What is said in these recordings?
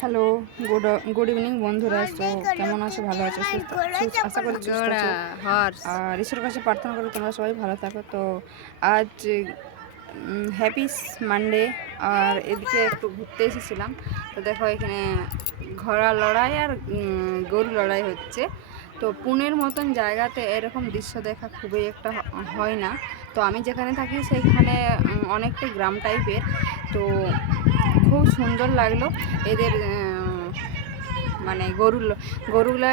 Hello good good evening বন্ধুরা। তো কেমন আছো? ভালো আছো? সুস্থ আশা করি আর ঈশ্বরের কাছে প্রার্থনা করি তোমরা সবাই ভালো থাকো। তো আজ হ্যাপি মানডে আর এদিকে একটু ঘুরতে এসেছিলাম। তো দেখো এখানে ঘোড়া লড়াই আর গরু লড়াই হচ্ছে। তো পুনের মতন জায়গাতে এরকম দৃশ্য দেখা খুবই একটা হয় না। তো আমি যেখানে থাকি সেখানে উম, অনেকটাই গ্রাম টাইপের তো খুব সুন্দর লাগল। এদের মানে গরু গরুগুলো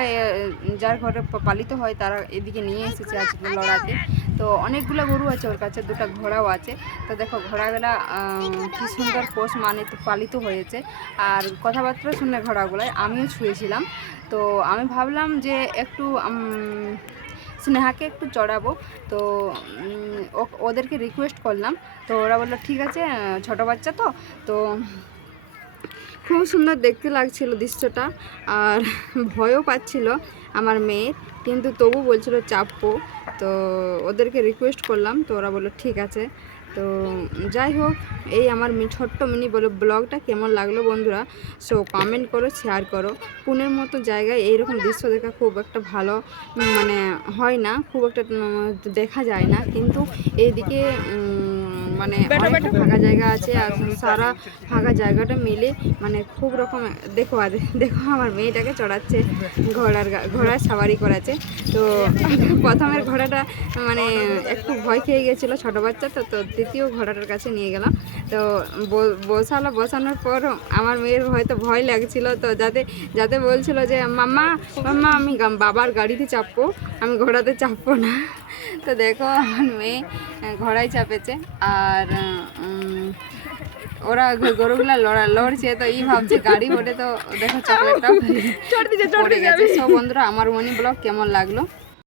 যার ঘরে পালিত হয় তারা এদিকে নিয়ে এসেছে আজকে লড়াতে। তো অনেকগুলো গরু আছে ওর কাছে, দুটো ঘোড়াও আছে। তো দেখো ঘোড়াগুলা কি সুন্দর পোষ মানিত পালিত হয়েছে। আর কথাবার্তা শুনে ঘোড়াগুলোয় আমিও ছুঁয়েছিলাম। তো আমি ভাবলাম যে একটু স্নেহাকে একটু চড়াবো। তো ওদেরকে রিকোয়েস্ট করলাম। তো ওরা বলল, ঠিক আছে ছোটো বাচ্চা তো? তো খুব সুন্দর দেখতে লাগছিল দৃশ্যটা আর ভয়ও পাচ্ছিল আমার মেয়ের কিন্তু তবু বলছিল চাপবো তো ওদেরকে রিকোয়েস্ট করলাম, তো ওরা বলল ঠিক আছে। তো যাই হোক, এই আমার ছোট্ট মিনি বলো ব্লগটা কেমন লাগল বন্ধুরা? সো কমেন্ট করো শেয়ার করো। পুনের মতো জায়গায় এইরকম দৃশ্য দেখা খুব একটা ভালো মানে হয় না, খুব একটা দেখা যায় না। কিন্তু এইদিকে মানে অনেকটা ফাঁকা জায়গা আছে আর সারা ফাঁকা জায়গাটা মিলে মানে খুব রকম দেখো দেখো আমার মেয়েটাকে চড়াচ্ছে ঘোড়ার ঘোড়ার সাবারি করাচ্ছে। তো প্রথমের ঘোড়াটা মানে একটু ভয় খেয়ে গেছিল ছোটো বাচ্চা তো তো দ্বিতীয় ঘোড়াটার কাছে নিয়ে গেলাম। তো বসালো বসানোর পর আমার মেয়ের হয়তো ভয় লাগছিল তো যাতে যাতে বলছিল যে মাম্মা মাম্মা আমি বাবার গাড়িতে চাপবো আমি ঘোড়াতে চাপবো না। তো দেখো আমার মেয়ে ঘোড়ায় চাপেছে আর উম, ওরা গরুগুলা লড়া লড়ছে তো ই ভাবছে গাড়ি বলে তো দেখো চকলেটটাও পড়ে গেছে। সব বন্ধুরা আমার মনি ব্লগ কেমন লাগল?